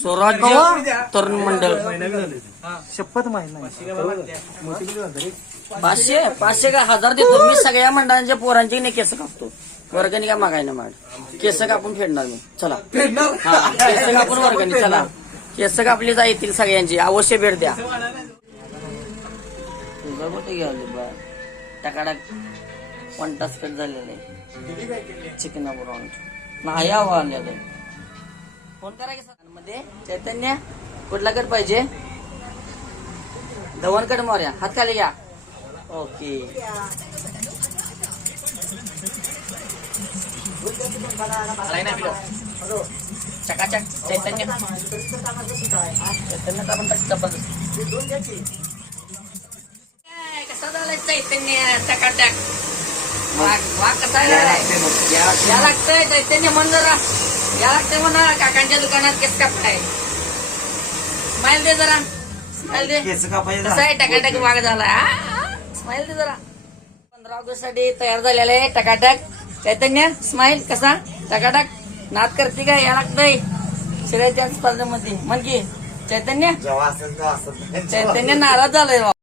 स्वराज्य तरुण मंडळ शपथ माहिती नाही. 500 का 1000 देतो मी. सगळ्या मंडळांच्या पोरांची नाही केस कापतो. वर्गणी का मागायला माड केस कापून फेडणार मी. चला हा, केस कापून वर्गणी. चला केस कापली जातील सगळ्यांची. अवश्य भेट द्या. तुझं कुठे गेले बा टकाटक 1 तास कट झालेलं आहे. चिकन नाही आलेलं. फोन करा की मध्ये. चैतन्य कुठला कट पाहिजे? धवन कट मारूया. हात खाली घ्या. ओके. चकाचक चैतन्य. चैतन्य आपण कसा झालाय चैतन्य? चकाचक वाघ कसा या लागतंय चैतन्य. म्हण जरा या लागतंय म्हणा. काकांच्या दुकानात केस कापताय. स्माइल दे जरा. स्माइल दे. कसा आहे टकाटक वाघ झाला. स्माइल दे जरा. 15 ऑगस्ट साठी तयार झालेला आहे टकाटक. चैतन्य स्माइल कसा टकाटक. नाद करते काय? या लागतंय शिरायच्या स्पर्धेमध्ये. म्हण की चैतन्य. चैतन्य नाराज झालाय.